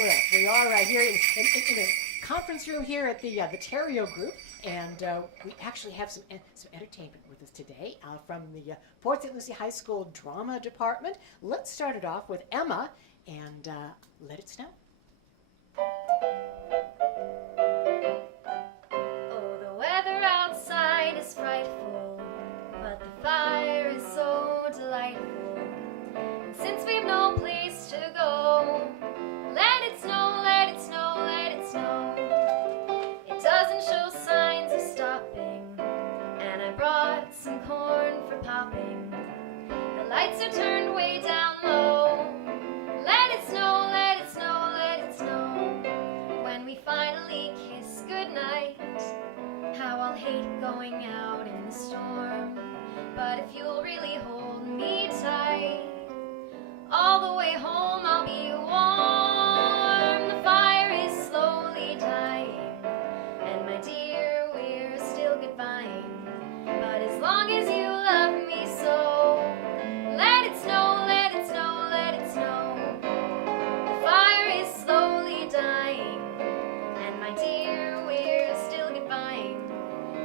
Excellent. We are here in a conference room here at the Terrio Group, and we actually have some entertainment with us today from the Port St. Lucie High School Drama Department. Let's start it off with Emma and Let It Snow. Oh, the weather outside is frightful, but the fire is so delightful. And since we've no place to go, let it snow, let it snow, let it snow. It doesn't show signs of stopping, and I brought some corn for popping. The lights are turned way down low. Let it snow, let it snow, let it snow. When we finally kiss goodnight, how I'll hate going out in the storm. But if you'll really hold me tight, all the way home I'll be warm. The fire is slowly dying, and my dear, we're still goodbying. But as long as you love me so, let it snow, let it snow, let it snow. The fire is slowly dying, and my dear, we're still goodbying.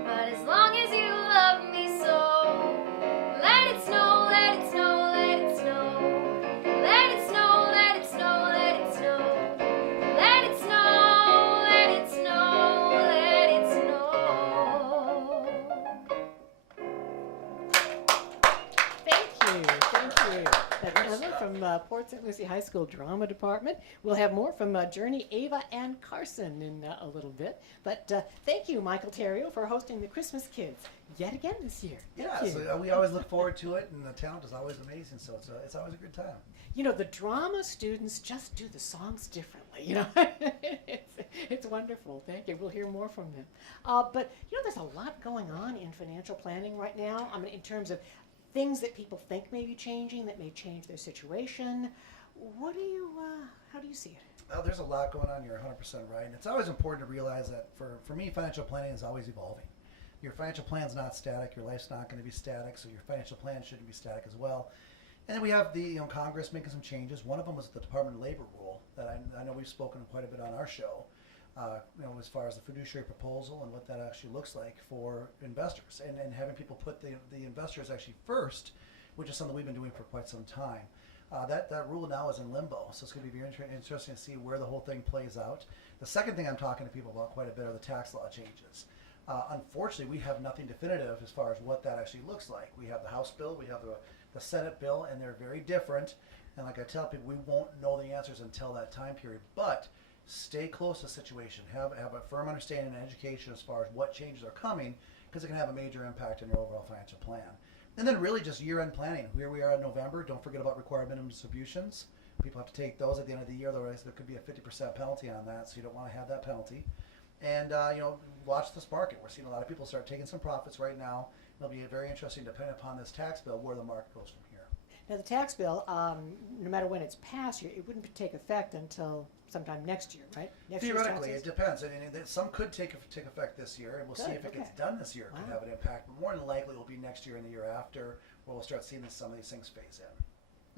But as long as you love me so, let it snow, let it snow, let it snow. Let it snow, let it snow, let it snow. Let it snow, let it snow, let it snow. Thank you. That's Emma from Port St. Lucie High School Drama Department. We'll have more from Journey, Ava, and Carson in a little bit. But thank you, Michael Terrio, for hosting the Christmas Kids yet again this year. Thank you. So we always look forward to it, and the talent is always amazing, so it's always a good time. You know, the drama students just do the songs differently, you know. it's wonderful. Thank you. We'll hear more from them. But, you know, there's a lot going on in financial planning right now. I mean, in terms of things that people think may be changing, that may change their situation. How do you see it? Well, there's a lot going on. You're 100% right. And it's always important to realize that for me, financial planning is always evolving. Your financial plan's not static. Your life's not going to be static, so your financial plan shouldn't be static as well. And then we have the Congress making some changes. One of them was the Department of Labor rule that I know we've spoken quite a bit on our show. As far as the fiduciary proposal and what that actually looks like for investors, and having people put the investors actually first, which is something we've been doing for quite some time. That rule now is in limbo, so it's going to be very interesting to see where the whole thing plays out. The second thing I'm talking to people about quite a bit are the tax law changes. Unfortunately, we have nothing definitive as far as what that actually looks like. We have the House bill, we have the Senate bill, and they're very different. And like I tell people, we won't know the answers until that time period. But stay close to the situation. Have a firm understanding and education as far as what changes are coming, because it can have a major impact on your overall financial plan. And then really just year-end planning. Here we are in November. Don't forget about required minimum distributions. People have to take those at the end of the year, otherwise there could be a 50% penalty on that, so you don't want to have that penalty. And watch this market. We're seeing a lot of people start taking some profits right now. It'll be very interesting, depending upon this tax bill, where the market goes from here. Now, the tax bill, no matter when it's passed, it wouldn't take effect until sometime next year, right? Theoretically, it depends. I mean, some could take effect this year, and we'll see if it gets done this year. It could have an impact, but more than likely it will be next year and the year after, where we'll start seeing some of these things phase in.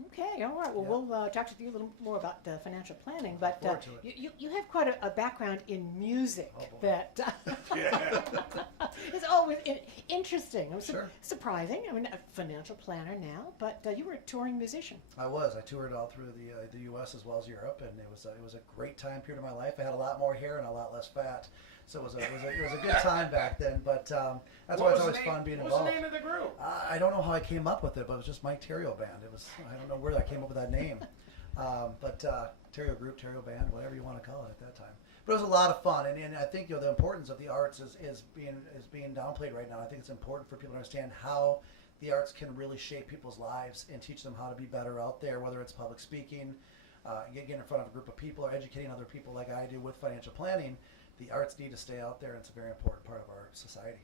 Okay, all right. Well, we'll talk to you a little more about financial planning, but you have quite a background in music that is always interesting. It was surprising. I mean, a financial planner now, but you were a touring musician. I was. I toured all through the U.S. as well as Europe, and it was a great time period of my life. I had a lot more hair and a lot less fat. So it was a good time back then, but that's why it's always fun being involved. What's the name of the group? I don't know how I came up with it, but it was just Mike Terrio Band. I don't know where I came up with that name, but Terrio Group, Terrio Band, whatever you want to call it at that time. But it was a lot of fun, and I think the importance of the arts is being downplayed right now. I think it's important for people to understand how the arts can really shape people's lives and teach them how to be better out there, whether it's public speaking, getting in front of a group of people, or educating other people like I do with financial planning. The arts need to stay out there, and it's a very important part of our society,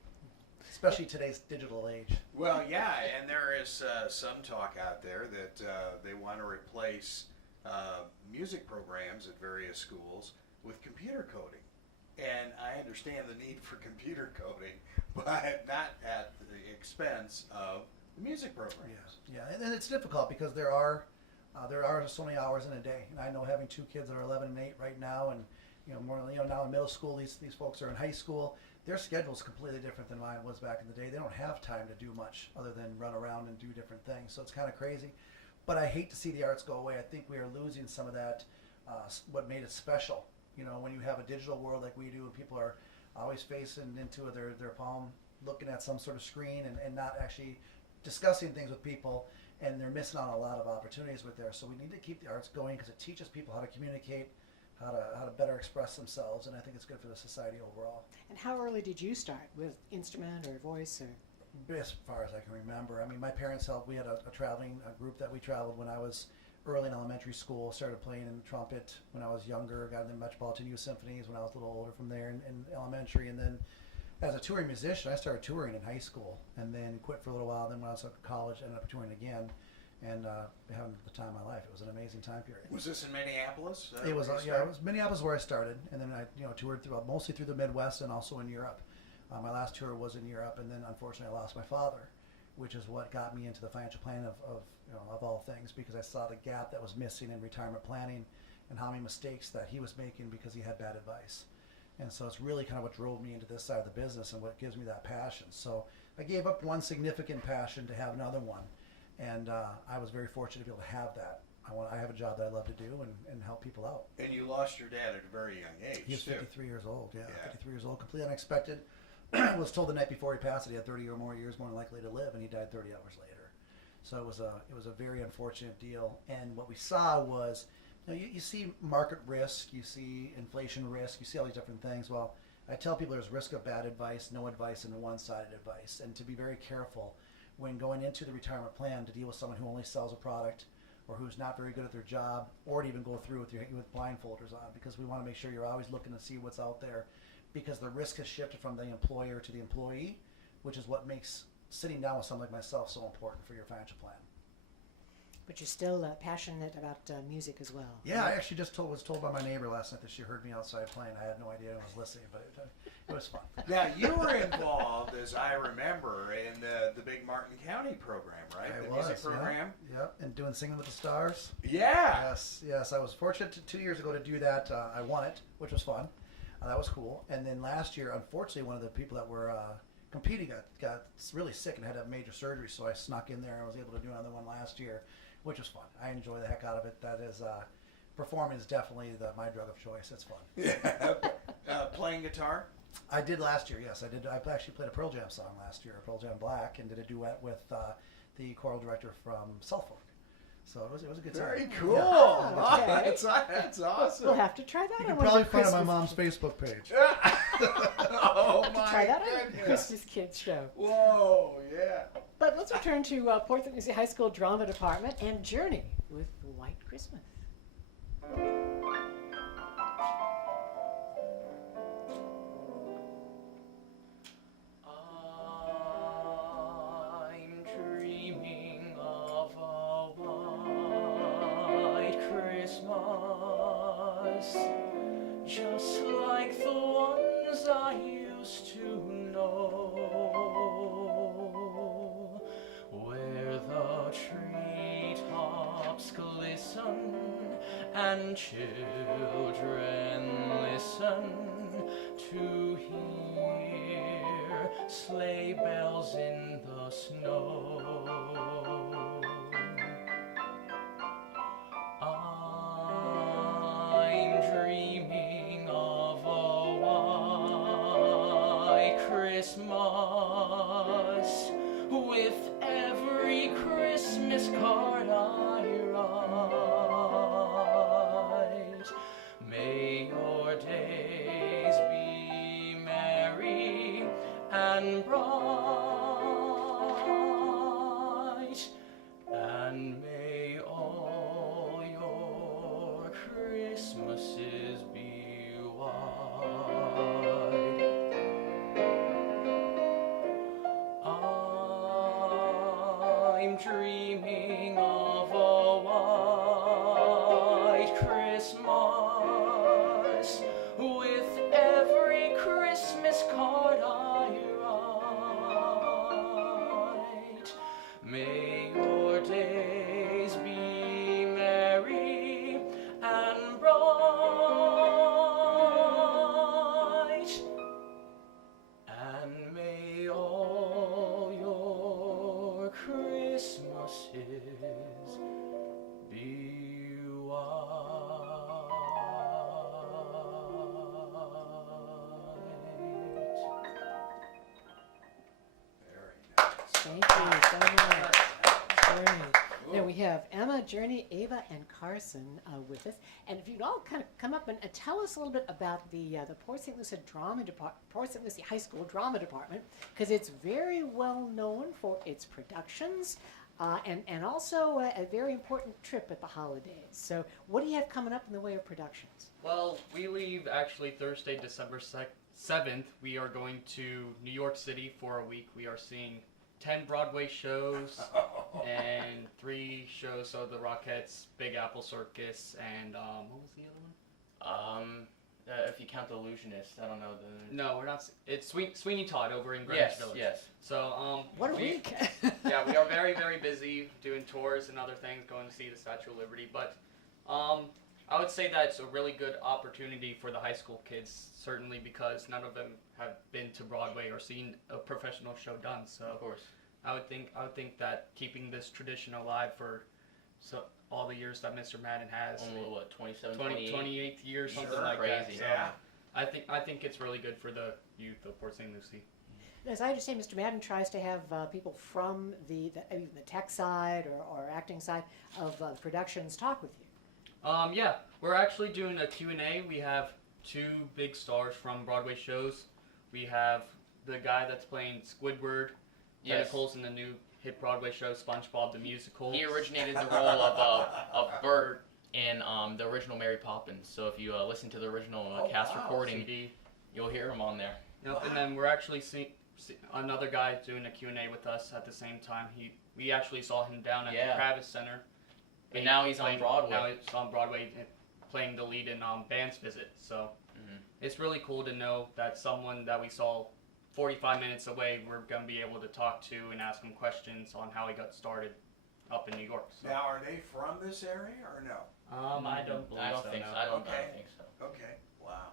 especially today's digital age. Well, yeah, and there is some talk out there that they want to replace music programs at various schools with computer coding. And I understand the need for computer coding, but not at the expense of the music programs. Yeah, and it's difficult because there are There are so many hours in a day, and I know having 2 kids that are 11 and 8 right now, and now in middle school, these folks are in high school. Their schedule is completely different than mine was back in the day. They don't have time to do much other than run around and do different things. So it's kind of crazy. But I hate to see the arts go away. I think we are losing some of that, what made it special. When you have a digital world like we do, and people are always facing into their palm, looking at some sort of screen and not actually discussing things with people, and they're missing on a lot of opportunities with there. So we need to keep the arts going because it teaches people how to communicate, how to better express themselves, and I think it's good for the society overall. And how early did you start with instrument or voice or? As far as I can remember. I mean, my parents helped. We had a traveling group that we traveled when I was early in elementary school. Started playing in the trumpet when I was younger. Got in the Metropolitan Youth Symphonies when I was a little older from there in elementary. And then as a touring musician, I started touring in high school and then quit for a little while. Then when I was at college, ended up touring again and having the time of my life. It was an amazing time period. Was this in Minneapolis? It was, it was Minneapolis where I started. And then I toured mostly through the Midwest and also in Europe. My last tour was in Europe, and then unfortunately I lost my father, which is what got me into the financial plan of all things, because I saw the gap that was missing in retirement planning and how many mistakes that he was making because he had bad advice. And so it's really kind of what drove me into this side of the business and what gives me that passion. So I gave up one significant passion to have another one, and I was very fortunate to be able to have that. I have a job that I love to do and help people out. And you lost your dad at a very young age. He was too. 53 years old, 53 years old, completely unexpected. Was told the night before he passed that he had 30 or more years more likely to live, and he died 30 hours later. So it was a very unfortunate deal. And what we saw was, you see market risk, you see inflation risk, you see all these different things. Well, I tell people there's risk of bad advice, no advice, and one-sided advice, and to be very careful when going into the retirement plan to deal with someone who only sells a product or who's not very good at their job, or to even go through with blindfolders on, because we want to make sure you're always looking to see what's out there, because the risk has shifted from the employer to the employee, which is what makes sitting down with someone like myself so important for your financial plan. But you're still passionate about music as well. Yeah, I actually just was told by my neighbor last night that she heard me outside playing. I had no idea I was listening, but it was fun. Now, you were involved, as I remember, in the big Martin County program, right? The music program? Yep, and doing Singing with the Stars. Yeah. Yes. I was fortunate 2 years ago to do that. I won it, which was fun. That was cool. And then last year, unfortunately, one of the people that were competing got really sick and had to have major surgery, so I snuck in there and was able to do another one last year, which was fun. I enjoy the heck out of it. That is, performing is definitely my drug of choice. It's fun. Yeah. Playing guitar? I did last year, yes. I did. I actually played a Pearl Jam song last year, Pearl Jam Black, and did a duet with the choral director from South Fork. So it was a good time. Very cool. Yeah. Okay. That's awesome. We'll have to try that. You can on one probably of the find it on my Christmas mom's Facebook page. Oh my Try that on the goodness. Christmas Kids show. Whoa, yeah. But let's return to Port St. Lucie High School Drama Department and Journey with White Christmas. I'm dreaming of a white Christmas, just like the ones I used to know, where the treetops glisten and children listen to hear sleigh bells in the snow. I'm dreaming of a white Christmas, with every Christmas card I write. May your days be merry and bright, and may all your Christmases be white. I'm dreaming of a white Christmas, with every Christmas card I write. May your days be merry Thank you so much. Great. Now we have Emma, Journey, Ava, and Carson with us. And if you'd all kind of come up and tell us a little bit about the Port St. Lucie Port St. Lucie High School Drama Department, because it's very well known for its productions and also a very important trip at the holidays. So what do you have coming up in the way of productions? Well, we leave actually Thursday, December 7th. We are going to New York City for a week. We are seeing 10 Broadway shows and 3 shows, so the Rockettes, Big Apple Circus, and what was the other one? If you count the Illusionist, I don't know the. No, we're not. It's Sweeney Todd over in Greenwich Village. Yes. So What a week. yeah, we are very, very busy doing tours and other things, going to see the Statue of Liberty. But I would say that it's a really good opportunity for the high school kids, certainly because none of them have been to Broadway or seen a professional show done. So Of course. I would think that keeping this tradition alive for all the years that Mr. Madden has, Only what, 27, 28th year, something Sure. like that. Crazy. So Yeah. I think it's really good for the youth of Port St. Lucie. As I understand, Mr. Madden tries to have people from the tech side or acting side of productions talk with you. Yeah, we're actually doing a Q&A. We have 2 big stars from Broadway shows. We have the guy that's playing Squidward, Yes. Tentacles in the new hit Broadway show SpongeBob the Musical. He originated the role of Bert in the original Mary Poppins. So if you listen to the original cast recording, CD. you'll hear him on there. Yep, and then we're actually seeing another guy doing a Q&A with us at the same time. We actually saw him down at the Kravis Center. And now he's on Broadway. Now he's on Broadway playing the lead in Band's Visit. So it's really cool to know that someone that we saw 45 minutes away, we're going to be able to talk to and ask him questions on how he got started up in New York. So. Now, are they from this area or no? I don't believe I don't so. think no. so. I don't Okay. think so. Okay, wow.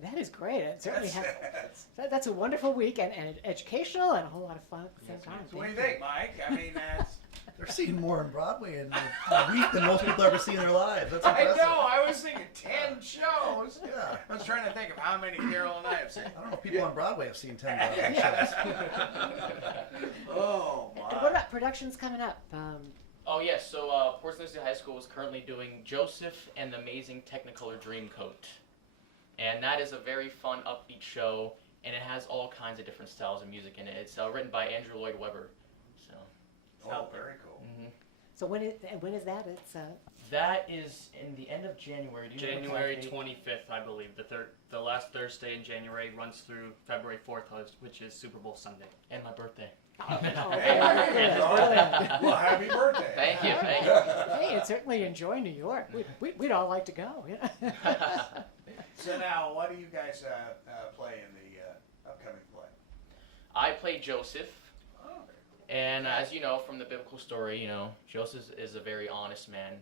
That is great. It certainly That's- that's a wonderful week and educational and a whole lot of fun at the same Yes, time. So what do you think, Mike? I mean, that's... They're seeing more in Broadway in a week than most people ever see in their lives. That's I impressive. know, I was thinking 10 shows. Yeah. I was trying to think of how many Carol and I have seen. I don't know if people on Broadway have seen 10 Broadway shows. Oh, And what my. about productions coming up? Oh yes, so Port St. Lucie High School is currently doing Joseph and the Amazing Technicolor Dreamcoat. And that is a very fun, upbeat show, and it has all kinds of different styles of music in it. It's written by Andrew Lloyd Webber. So. Oh, very cool. So when is that? It's That is in the end of January. Do you know the January exact date? 25th, I believe. The last Thursday in January runs through February 4th, which is Super Bowl Sunday. And my birthday. Well, happy birthday. Thank you, thank you. Hey, and certainly enjoy New York. We'd all like to go. Yeah. So now, what do you guys play in the upcoming play? I play Joseph, Oh, very cool. and as you know from the biblical story, Joseph is a very honest man,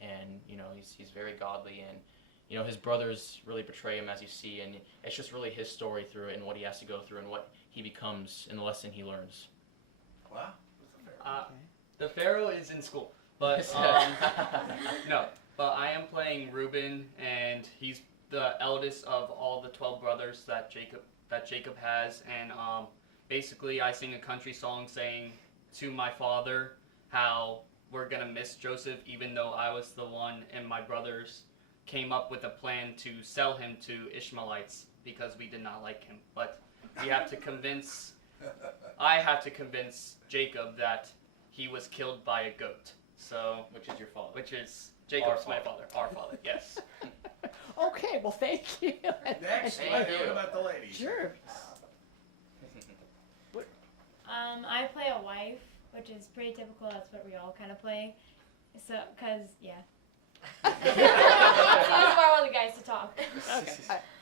and he's very godly, and his brothers really betray him, as you see, and it's just really his story through it and what he has to go through and what he becomes and the lesson he learns. Wow. The Pharaoh is in school, but no. But I am playing Reuben, and he's the eldest of all the 12 brothers that Jacob has, and basically I sing a country song saying to my father how we're gonna miss Joseph, even though I was the one and my brothers came up with a plan to sell him to Ishmaelites because we did not like him. But we have to I have to convince Jacob that he was killed by a goat. So, Which is your father. which is Jacob's my father. father, our father, yes. Okay, well, thank you. Next, Thank you. what about the ladies? Sure. I play a wife, which is pretty typical. That's what we all kind of play. So, yeah. So this is why I want the guys to talk.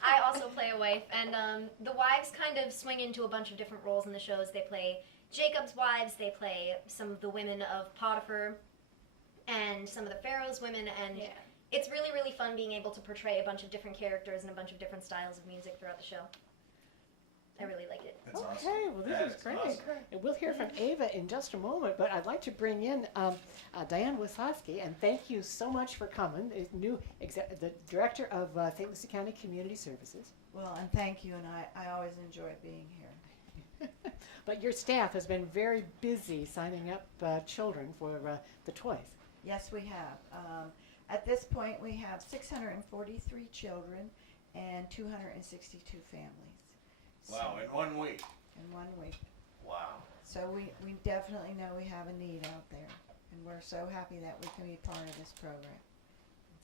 I also play a wife, and the wives kind of swing into a bunch of different roles in the shows. They play Jacob's wives, they play some of the women of Potiphar, and some of the Pharaoh's women, and Yeah. it's really, really fun being able to portray a bunch of different characters and a bunch of different styles of music throughout the show. I really liked it. That's awesome. Okay, well, That this is great. awesome. And we'll hear from Ava in just a moment, but I'd like to bring in Diane Wasowski, and thank you so much for coming, the Director of St. Lucie County Community Services. Well, and thank you, and I always enjoy being here. But your staff has been very busy signing up children for the toys. Yes, we have. At this point, we have 643 children and 262 families. Wow, in 1 week. In 1 week. Wow. So we definitely know we have a need out there, and we're so happy that we can be part of this program.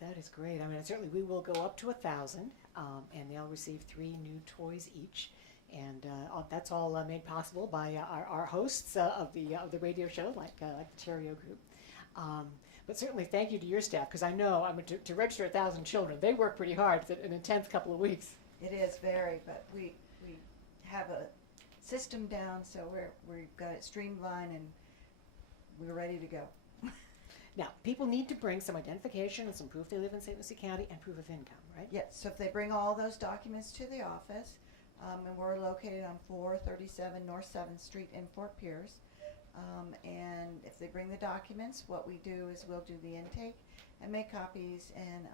That is great. I mean, certainly we will go up to 1,000, and they'll receive 3 new toys each. And that's all made possible by our hosts of the radio show, like the Terrio Group. But certainly thank you to your staff, because I know to register 1,000 children, they work pretty hard. It's an intense couple of weeks. It is very, but we have a system down, so we've got it streamlined and we're ready to go. Now, people need to bring some identification and some proof they live in St. Lucie County and proof of income, right? Yes, so if they bring all those documents to the office, and we're located on 437 North 7th Street in Fort Pierce, and if they bring the documents, what we do is we'll do the intake and make copies and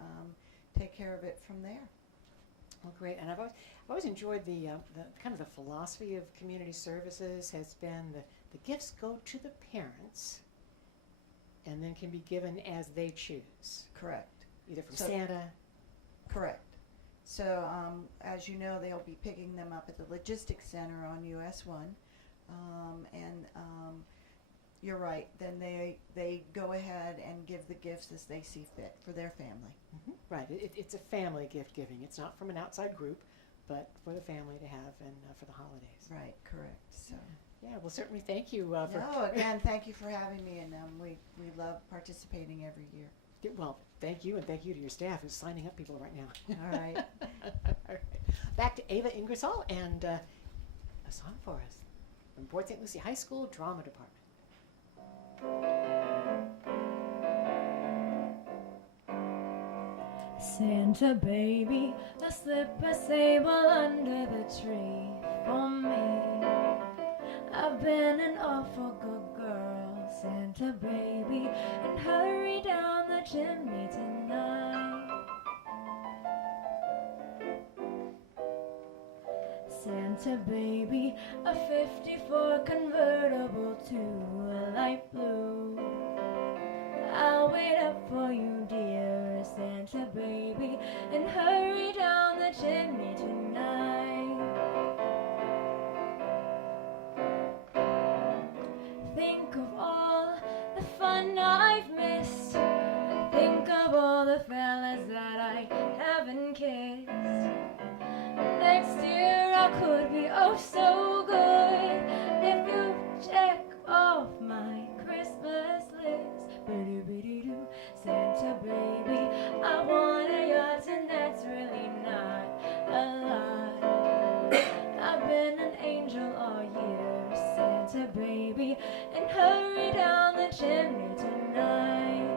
take care of it from there. Well, great. And I've always enjoyed the kind of the philosophy of community services has been the gifts go to the parents and then can be given as they choose. Correct. Either from So- Santa. Correct. So, as you know, they'll be picking them up at the Logistics Center on US 1. You're right. Then they go ahead and give the gifts as they see fit for their family. Mm-hmm. Right. It's a family gift giving. It's not from an outside group, but for the family to have and for the holidays. Right. Correct. So. Yeah. Well, certainly thank you for. No, again, thank you for having me, and we love participating every year. Well, thank you, and thank you to your staff who's signing up people right now. All right. All right. Back to Ava Ingersoll and a song for us from Port St. Lucie High School Drama Department. Santa baby, slip a sable under the tree for me. I've been an awful good girl, Santa baby, and hurry down the chimney tonight. Santa baby, a 54 convertible to a light blue. I'll wait up for you, dear Santa baby, and hurry down the chimney tonight. Think of all the fun I've missed. Think of all the fellas that I haven't kissed. Next year I could be oh so good if you check off my Christmas list. Biddy-biddy-doo, Santa baby, I want a yacht and that's really not a lot. I've been an angel all year, Santa baby, and hurry down the chimney tonight.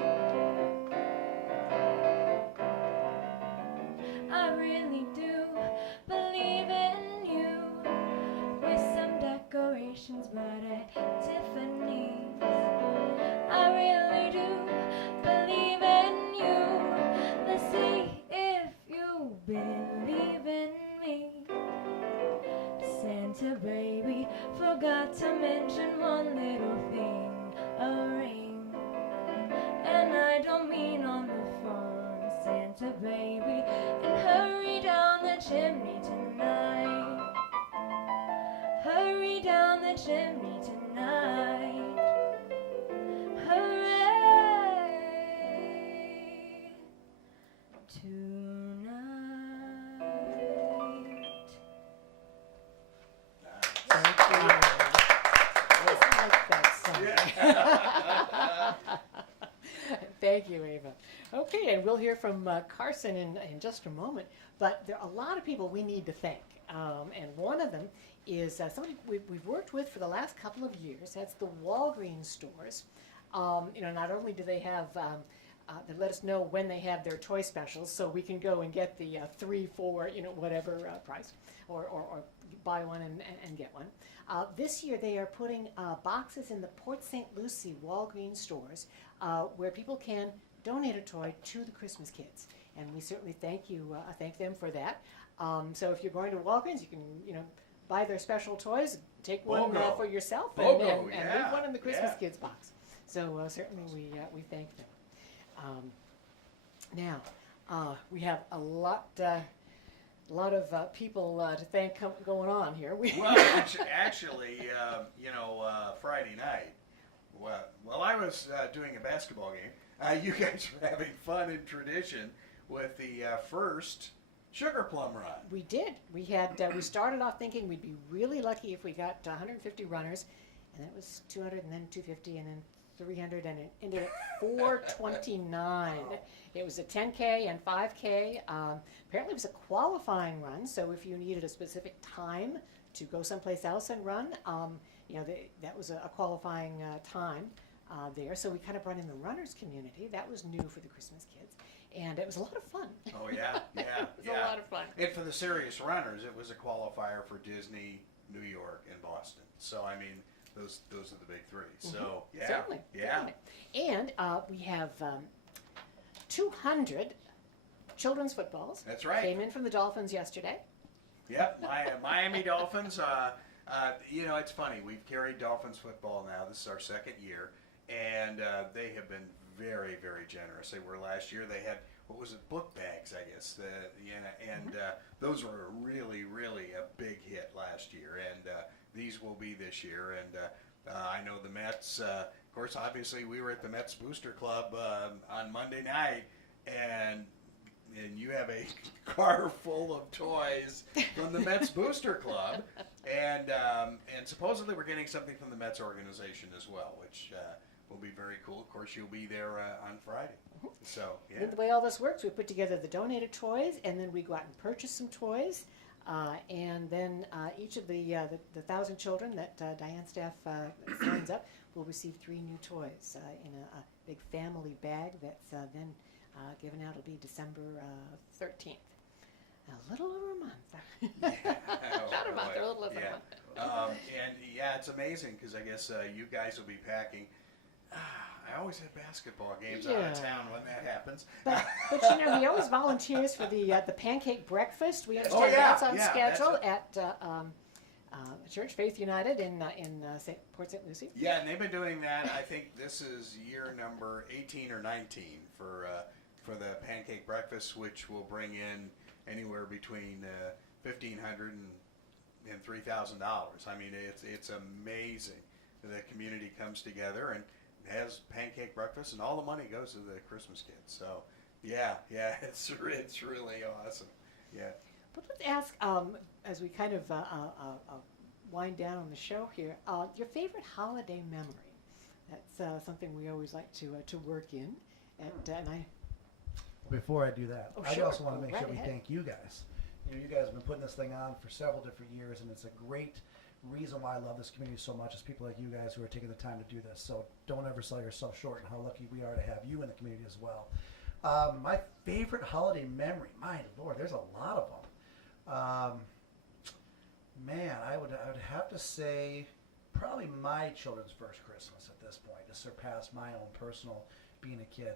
I really do believe in you, with some decorations but at Tiffany's. I really do believe in you. Let's see if you believe in me. Santa baby, forgot to mention one little thing, a ring. And I don't mean on the phone, Santa baby, and hurry down the chimney tonight. Hurry down the chimney tonight. Hooray! Tonight. Thank you. I like that song. Thank you, Ava. Okay, and we'll hear from Carson in just a moment. But there are a lot of people we need to thank. And one of them is somebody we've worked with for the last couple of years. That's the Walgreens stores. Not only do they have, they let us know when they have their toy specials, so we can go and get the 3, 4, whatever price, or buy one and get one. This year they are putting boxes in the Port St. Lucie Walgreens stores where people can donate a toy to the Christmas Kids, and we certainly thank them for that. So if you're going to Walgreens, you can buy their special toys, take one BOGO. for yourself BOGO, and yeah, leave one in the Christmas yeah. Kids box. So certainly we thank them. Now we have a lot of people to thank going on here. Well, actually, Friday night, while I was doing a basketball game, you guys were having fun and tradition with the first Sugar Plum Run. We did. We had. We started off thinking we'd be really lucky if we got 150 runners, and that was 200, and then 250, and then 300, and it ended at 429. It was a 10K and 5K. Apparently, it was a qualifying run. So if you needed a specific time to go someplace else and run, that was a qualifying time there. So we kind of brought in the runners community. That was new for the Christmas Kids. And it was a lot of fun. Oh, yeah, yeah, It was a lot of fun. And for the serious runners, it was a qualifier for Disney, New York, and Boston. So, I mean, those are the big three. So, yeah. Certainly. Yeah. Certainly. And we have 200 children's footballs. That's right. Came in from the Dolphins yesterday. Yep, Miami Dolphins. It's funny. We've carried Dolphins football now. This is our second year. And they have been very, very generous. They were last year. They had, book bags, I guess. Those were really, really a big hit last year. And these will be this year. And I know the Mets, of course, obviously we were at the Mets Booster Club on Monday night. And you have a car full of toys from the Mets Booster Club. And supposedly we're getting something from the Mets organization as well, which will be very cool. Of course, you'll be there on Friday. So, yeah. And the way all this works, we put together the donated toys, and then we go out and purchase some toys. And then each of the 1,000 children that Diane's staff signs up will receive 3 new toys in a big family bag that's then given out. It'll be December 13th. A little over a month. About a month, or a little less than a month. It's amazing because I guess you guys will be packing. I always have basketball games out of town when that happens. But we always volunteers for the pancake breakfast. We understand that's on schedule at Church Faith United in Port St. Lucie. Yeah, and they've been doing that. I think this is year number 18 or 19 for the pancake breakfast, which will bring in anywhere between $1,500 and $3,000. I mean, it's amazing. The community comes together and has pancake breakfast, and all the money goes to the Christmas Kids. So, yeah, it's really awesome. Yeah. But let's ask, as we kind of wind down on the show here, your favorite holiday memory. That's something we always like to work in. And I. Before I do that, I sure. also want to make Right sure we ahead. thank you guys. You guys have been putting this thing on for several different years, and it's a great reason why I love this community so much is people like you guys who are taking the time to do this. So don't ever sell yourself short, and how lucky we are to have you in the community as well. My favorite holiday memory, my Lord, there's a lot of them. I would have to say probably my children's first Christmas at this point to surpass my own personal being a kid.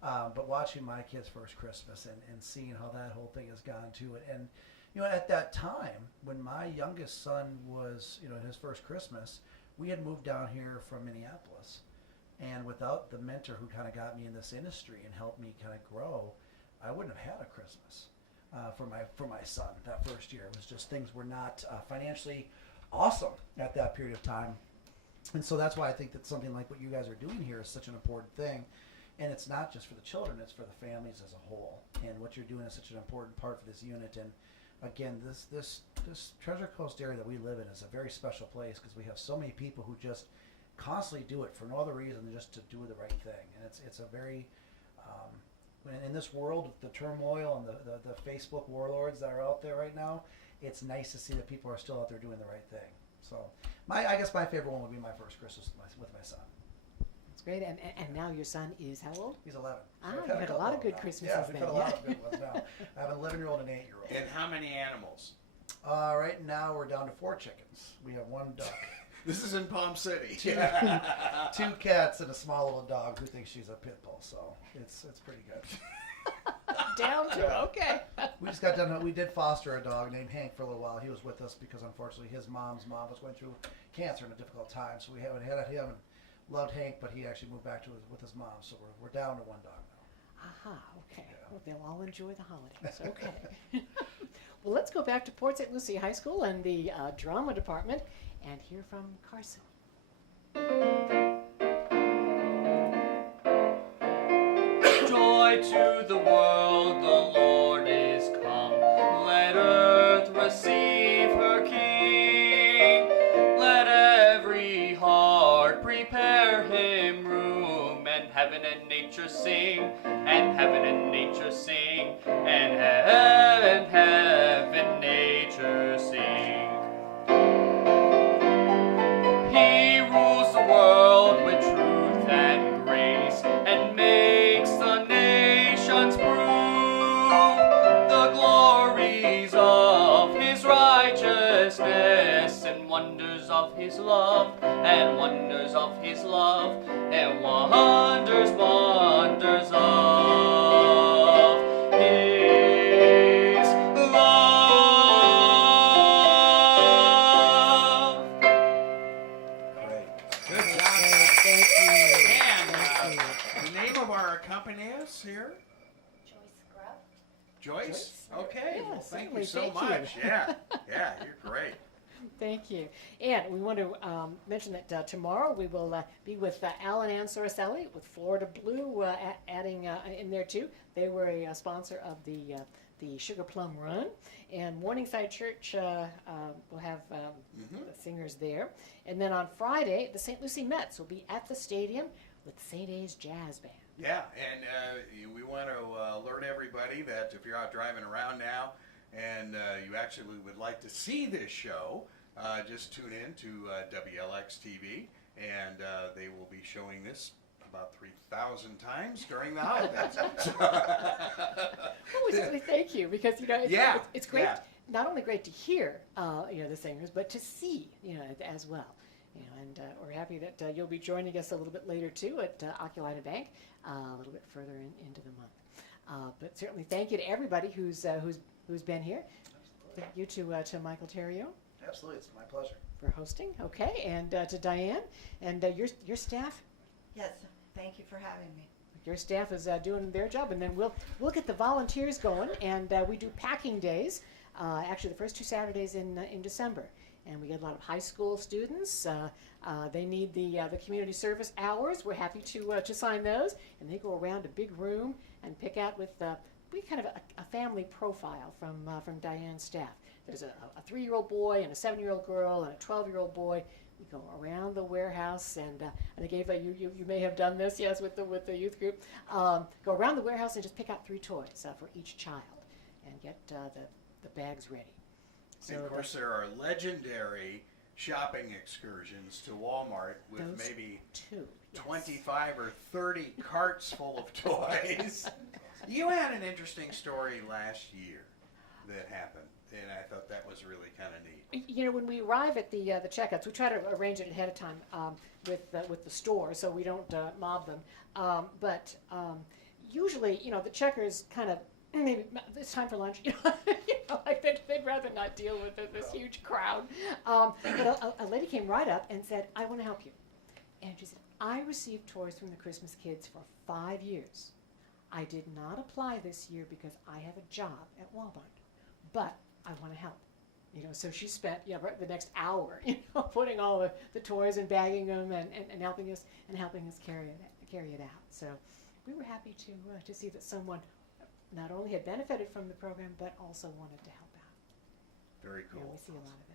But watching my kids' first Christmas and seeing how that whole thing has gone to it. And, at that time, when my youngest son was, in his first Christmas, we had moved down here from Minneapolis. And without the mentor who kind of got me in this industry and helped me kind of grow, I wouldn't have had a Christmas for my son that first year. It was just things were not financially awesome at that period of time. And so that's why I think that something like what you guys are doing here is such an important thing. And it's not just for the children, it's for the families as a whole. And what you're doing is such an important part for this unit. And again, this Treasure Coast area that we live in is a very special place because we have so many people who just constantly do it for no other reason than just to do the right thing. And it's a very, in this world, the turmoil and the Facebook warlords that are out there right now, it's nice to see that people are still out there doing the right thing. So I guess my favorite one would be my first Christmas with my son. Great, and now your son is how old? He's 11. So you've had a lot of good Christmases we've then. had a lot of good ones now. I have an 11-year-old and an 8-year-old. And how many animals? Right now we're down to 4 chickens. We have 1 duck. This is in Palm City. 2 cats and a small little dog who thinks she's a pit bull. So it's pretty good. Down to, okay. We just got done. We did foster a dog named Hank for a little while. He was with us because unfortunately his mom's mom was going through cancer in a difficult time. So we haven't loved Hank, but he actually moved back to with his mom. So we're down to one dog now. Aha, okay. Yeah. Well, they'll all enjoy the holidays. Okay. Well, let's go back to Port St. Lucie High School and the drama department and hear from Carson. Joy to the world, the Lord is come. Let earth receive her King. Let every heart prepare him room, and heaven and nature sing, and heaven and nature sing, and heaven nature sing. He rules the world with truth and grace, and makes the nations prove the glories of his righteousness, and wonders of his love, and wonders of his love, and wonders of his love. Great. Good job. Thank you. And Thank you. the name of our accompanist here? Joyce? Okay. Yeah, Well, thank certainly. you so Thank you. much. Yeah. Yeah, you're great. Thank you. And we want to mention that tomorrow we will be with Alan Ann Sorcelli with Florida Blue adding in there too. They were a sponsor of the Sugar Plum Run. And Morningside Church will have the singers there. And then on Friday, the St. Lucie Mets will be at the stadium with St. A's Jazz Band. Yeah, and we want to alert everybody that if you're out driving around now and you actually would like to see this show, just tune in to WLX-TV, and they will be showing this about 3,000 times during the holidays. Well, we certainly thank you because it's great. Yeah. Not only great to hear the singers, but to see as well. And we're happy that you'll be joining us a little bit later too at Oculina Bank, a little bit further into the month. But certainly thank you to everybody who's been here. Thank you to Michael Terrio Absolutely, it's my pleasure. for hosting. Okay, and to Diane and your staff. Yes, thank you for having me. Your staff is doing their job, and then we'll get the volunteers going, and we do packing days. Actually, the first 2 Saturdays in December, and we get a lot of high school students. They need the community service hours. We're happy to sign those, and they go around a big room and pick out with we kind of a family profile from Diane's staff. There's a 3-year-old boy and a 7-year-old girl and a 12-year-old boy. We go around the warehouse, and they gave you may have done this, yes, with the youth group. Go around the warehouse and just pick out 3 toys for each child, and get the bags ready. And of course, there are legendary shopping excursions to Walmart with Those maybe 2, yes. 25 or 30 carts full of toys. You had an interesting story last year that happened, and I thought that was really kind of neat. When we arrive at the checkouts, we try to arrange it ahead of time with the store so we don't mob them. But usually, the checkers kind of maybe it's time for lunch. Like they'd rather not deal with this huge crowd. But a lady came right up and said, "I want to help you," and she said, "I received toys from the Christmas Kids for 5 years. I did not apply this year because I have a job at Walmart, but I want to help." So she spent the next hour putting all the toys and bagging them and helping us carry it out. So we were happy to see that someone not only had benefited from the program but also wanted to help out. Very cool. We see a lot of that.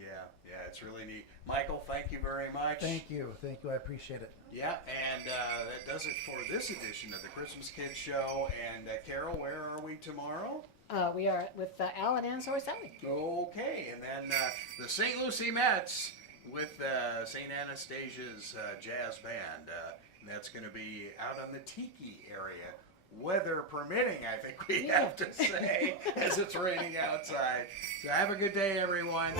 Yeah, it's really neat. Michael, thank you very much. Thank you, I appreciate it. Yeah, and that does it for this edition of the Christmas Kids Show. And Carol, where are we tomorrow? We are with Alan Ann Sorcelli. Okay, and then the St. Lucie Mets with St. Anastasia's Jazz Band. And that's going to be out on the Tiki area. Weather permitting, I think we have to say, as it's raining outside. So have a good day, everyone.